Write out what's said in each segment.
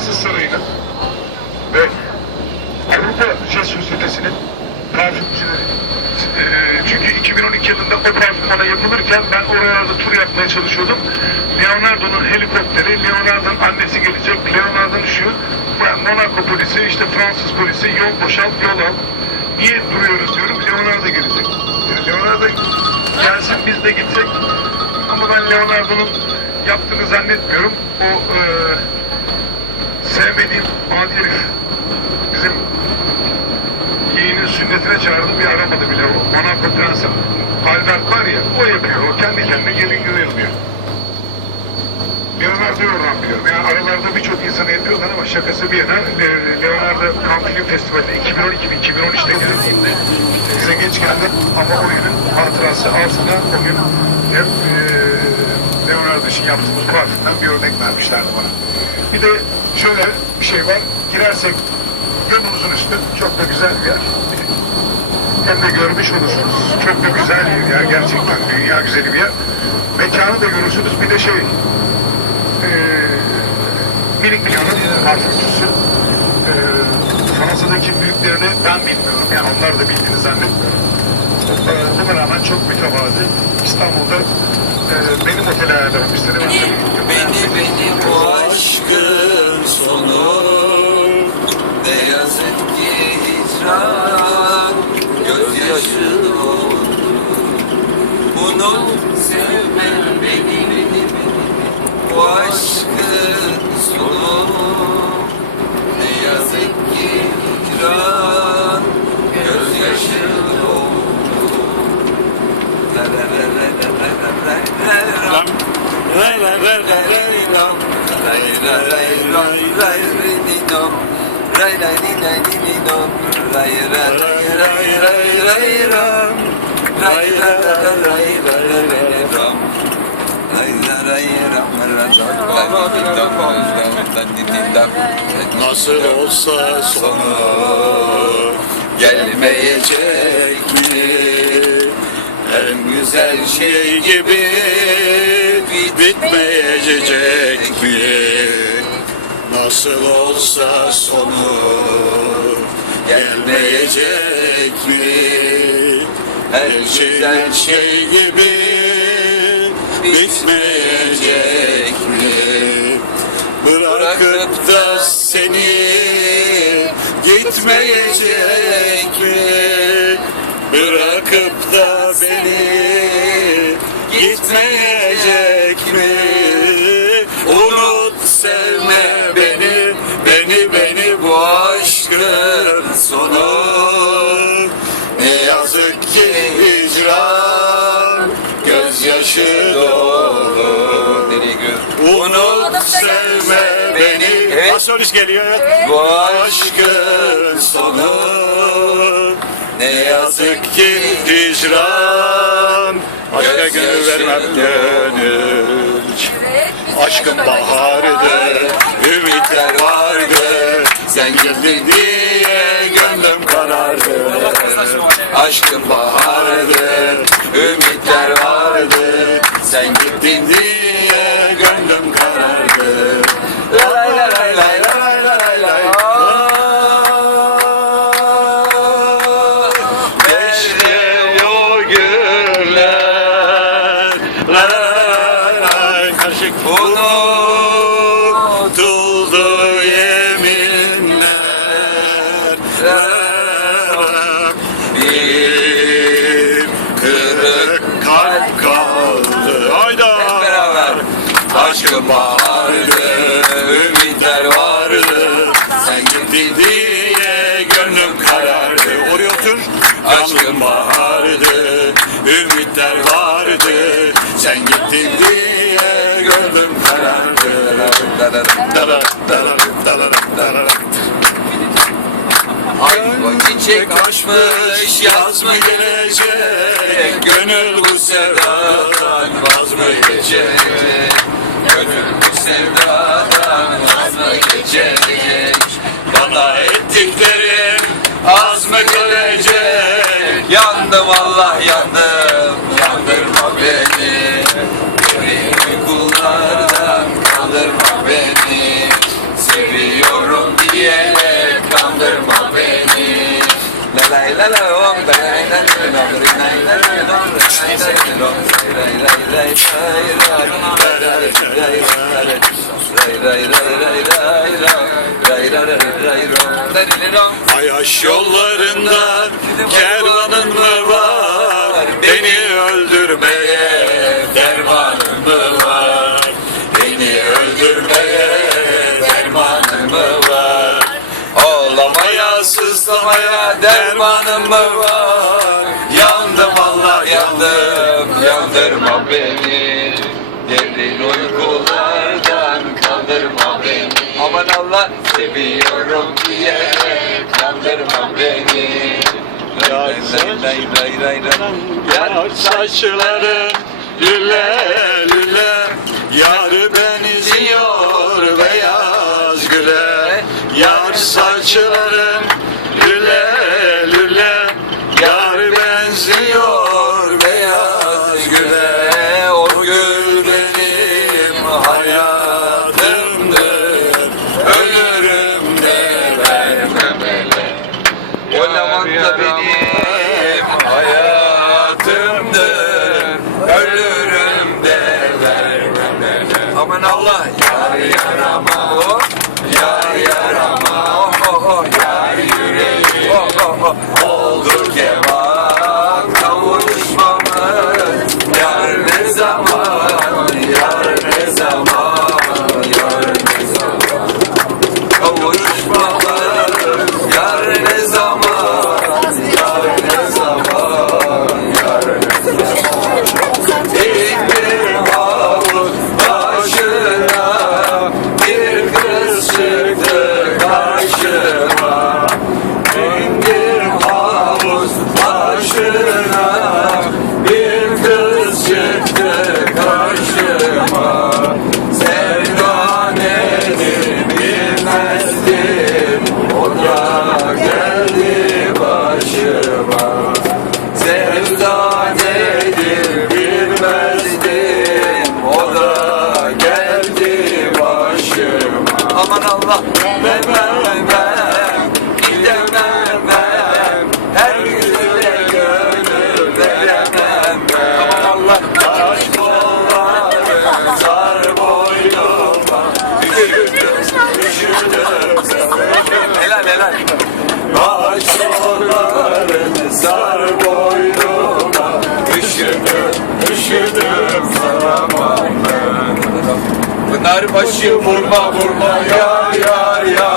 Fransız sarayının ve Avrupa Jet Sosyetesi'nin parfümcüleri. Ee, çünkü 2012 yılında o parfümana yapılırken ben oralarda tur yapmaya çalışıyordum. Leonardo'nun helikopteri, Leonardo'nun annesi gelecek, Leonardo'nun şu, Monaco polisi, işte Fransız polisi, yol boşalt, yol al. Niye duruyoruz diyorum, Leonardo gelecek. Yani Leonardo gelsin biz de gitsek ama ben Leonardo'nun yaptığını zannetmiyorum. O e, sevmediğim adi herif bizim yeğenin sünnetine çağırdı bir aramadı bile o. Monaco Prensi Albert var ya o yapıyor. O kendi kendine gelin güne yapıyor. Leonardo'yu oradan biliyorum. Yani aralarda birçok insana yapıyorlar ama şakası bir yana Le- Leonardo Cannes Film Festivali'ne 2012 mi 2013'te geldiğinde bize geç geldi ama o günün hatırası altına o gün hep e, Leonardo için yaptığımız parfümden bir örnek vermişlerdi bana. Bir de şöyle bir şey var. Girersek yolumuzun üstü çok da güzel bir yer. Hem de görmüş olursunuz. Çok da güzel bir yer. Gerçekten dünya güzeli bir yer. Mekanı da görürsünüz. Bir de şey eee minik dünyanın parfümcüsü. Eee Fransa'daki büyüklerini ben bilmiyorum. Yani onlar da bildiğini zannetmiyorum. Eee, Buna rağmen çok mütevazı. İstanbul'da eee, benim otele ayarlamıştı. Beni beni bu aşkın sonu Ne yazık ki hicran. Gözyaşı oldu Bunu Nasıl olsa sonu Gelmeyecek mi? en güzel şey gibi bitmeyecek mi? Nasıl olsa sonu gelmeyecek mi? Her güzel şey gibi bitmeyecek mi? Bırakıp da seni gitmeyecek mi? Bırakıp da beni gitmeyecek mi? Unut sevme beni, sonu. Ne yazık ki hicran gözyaşı dolu. Unut sevme beni. Evet. Asolis geliyor evet. Bu aşkın sonu ne yazık ki hicran Aşka gönül vermem gönül Aşkın baharıdır Ümitler vardı Sen gittin diye gönlüm karardı. Aşkın Baharıdır Ümitler vardı. Sen gittin diye gönlüm karardı. Lay lay lay lay lay lay lay Geçti o günler Lay lay lay aşkım bağırdı Ümitler vardı. Sen gittin diye gönlüm karardı. Oraya otur Aşkım bağırdı Ümitler vardı. Sen gittin diye gönlüm karardı. Aklım çiçek açmış yaz mı gelecek? Gönül bu sevdadan vaz mı geçecek? Gönül bu sevdadan az mı geçecek Bana ettiklerim az mı gelecek Yandım Allah yandım Ayaş yollarında kervanın mı var? Beni öldürmeye dermanın mı var? Beni öldürmeye Sana dermanım mı var? Yandım Allah yandım. Yandırma beni. Derin uykulardan Kaldırma beni. Aman Allah seviyorum diye Kandırma beni. Yar saçların, lüle lüle. Yar benziyor beyaz güle. Yar saçların Narbaşı vurma vurma yar yar yar.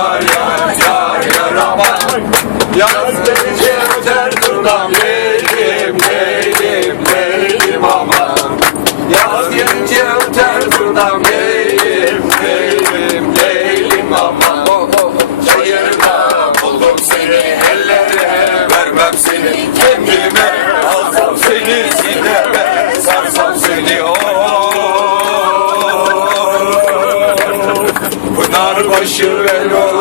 should have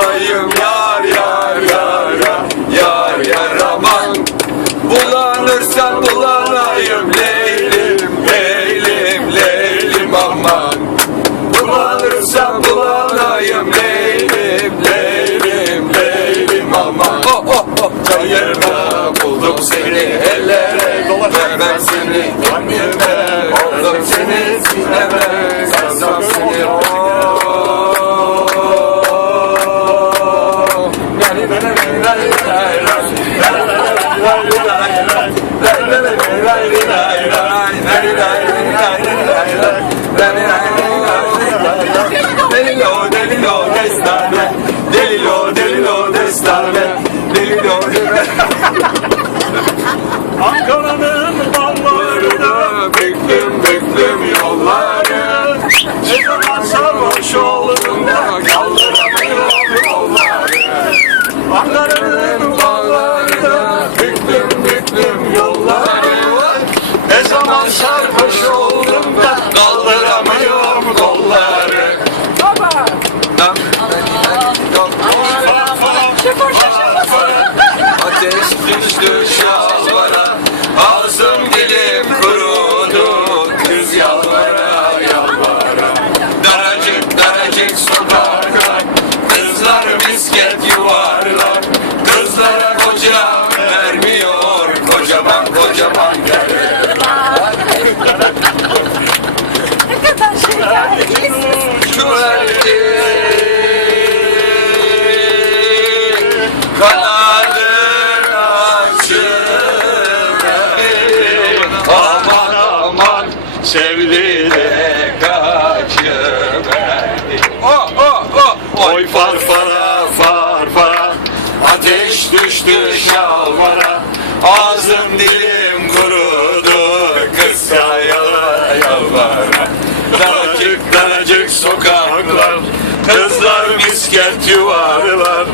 Misket yuvarlar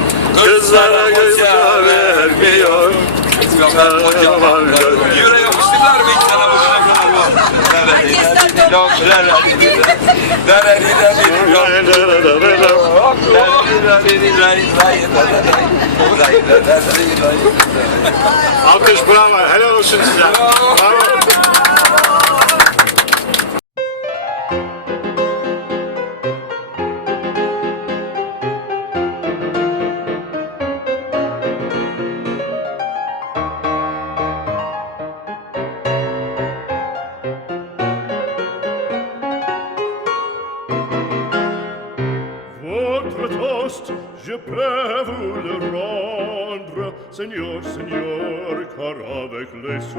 Kızlara göze vermiyor Yüreğe uçtular mı hiç sana bugüne kadar bu? Alkış bravo. Helal olsun size. Bravo.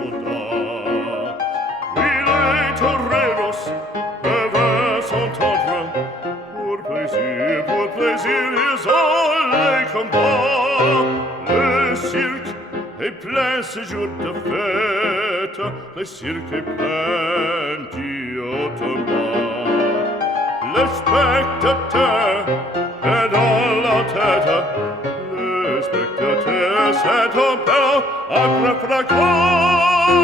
ciudad. Il est toreros, peuvent s'entendre, pour plaisir, pour plaisir, ils ont les combats. Le cirque est plein ce jour de fête, le cirque est plein d'automne. Le spectateur est dans la tête, seto però acra fracos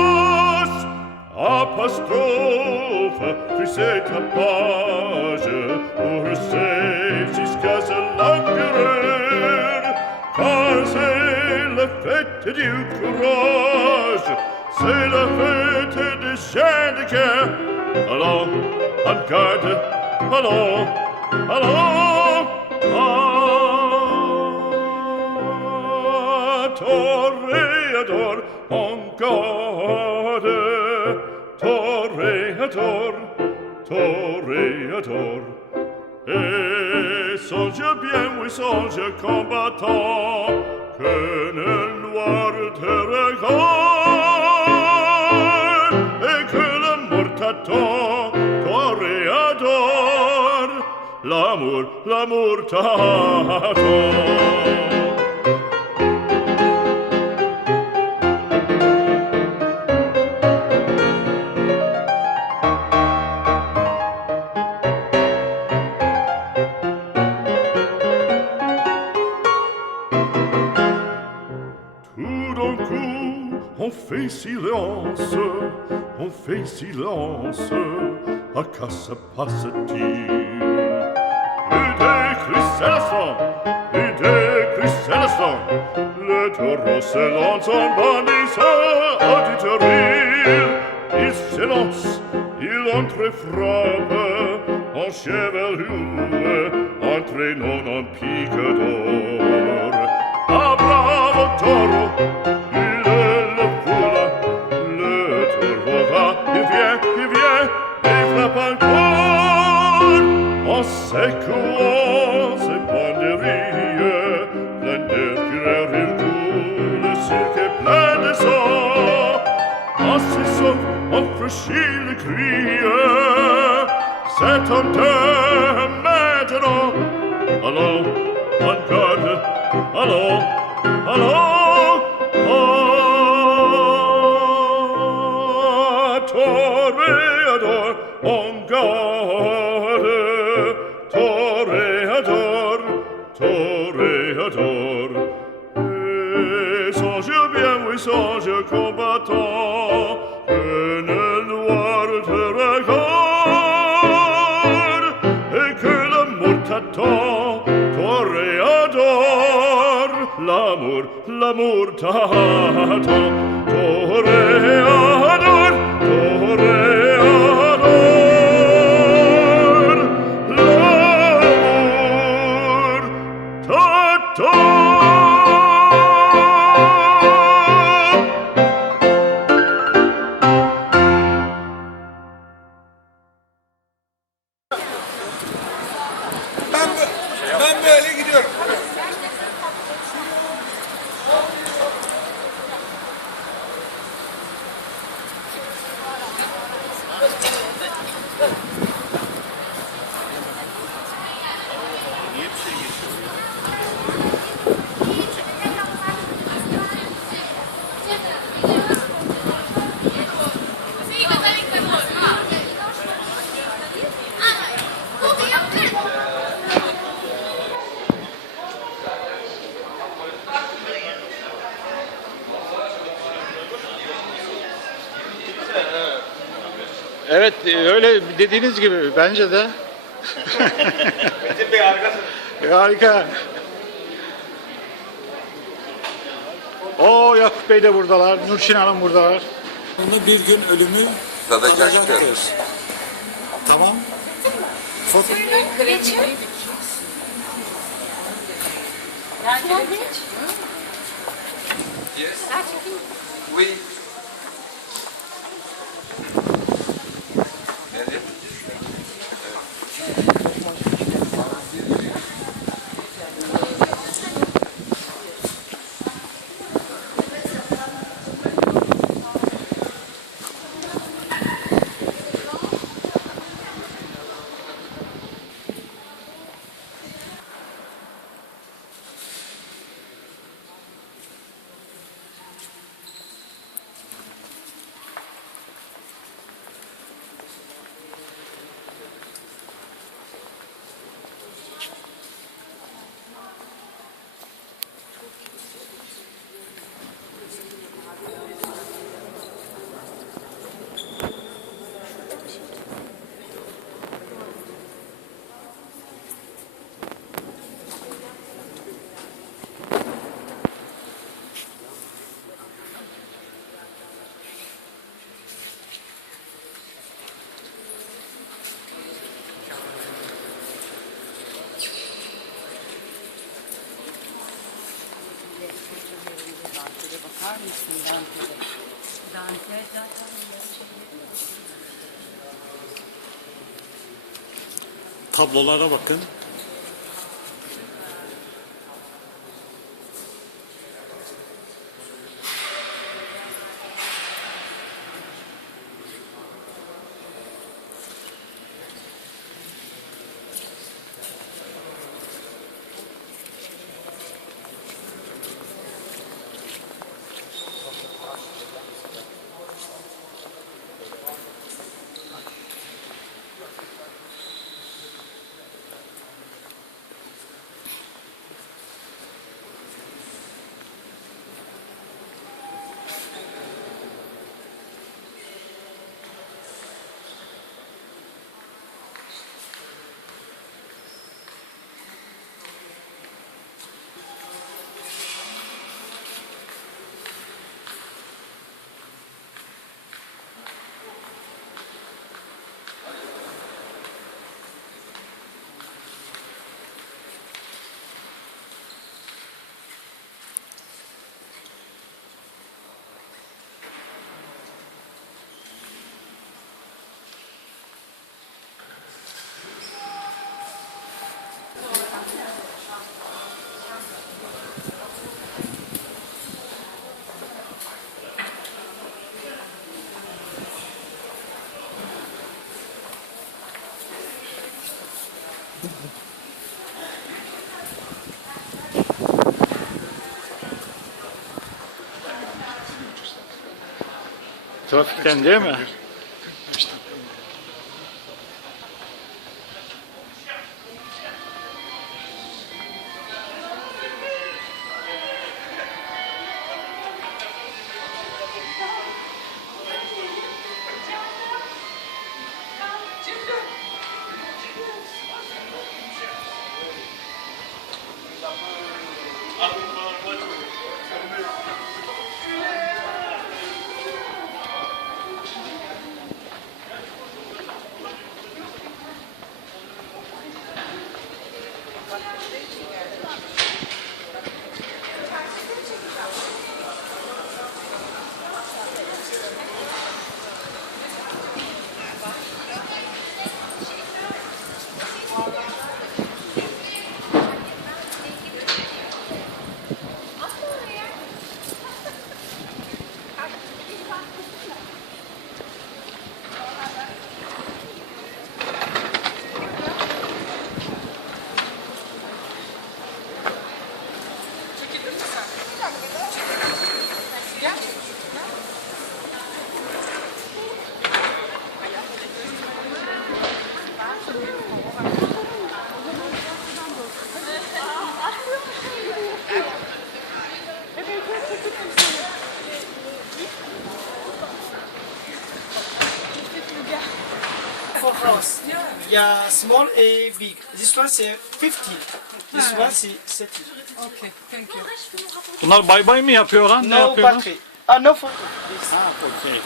apostrophe tu sei capage pour sei jusqu'à se langueur car c'est la fête du courage c'est la fête des chaînes de guerre allons en garde allons allons allons Torreador, on gode Torreador, toreador et songe bien oui songe combattant que ne noir te regarde et que la mort t'attend toreador l'amour l'amour t'attend on fait silence, on fait silence, à quoi se passe-t-il Plus c'est la fin, l'idée, plus le taureau s'élance en bannissant à du terril. Il s'élance, il entrefrappe en chevelure, entraînant un pic d'or. Ah bravo taureau, Narcissus und verschiedene Kriege. Set on the Metro. Hallo, mein Gott, hallo, hallo, oh, Toreador, on God. la murtato toreador toreador Evet öyle dediğiniz gibi bence de. Metin Bey harikasın. Harika. O Yakup Bey de buradalar. Nurşin Hanım buradalar. Bunu bir gün ölümü Tadacaktır. Tamam. Foto Geçin. Yes. Oui. Tablolara bakın. Çok sen değil mi? Yeah, small A, big. This one say 50. This one say 30. Okay, thank you. Bunlar bay bay mı yapıyor lan? Ne No yapıyorlar? battery. Ah, no photo. This. Ha, okey.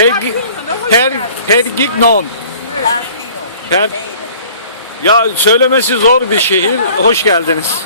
Evet. Per, per, per Gignon. Per, ya söylemesi zor bir şehir. Hoş geldiniz.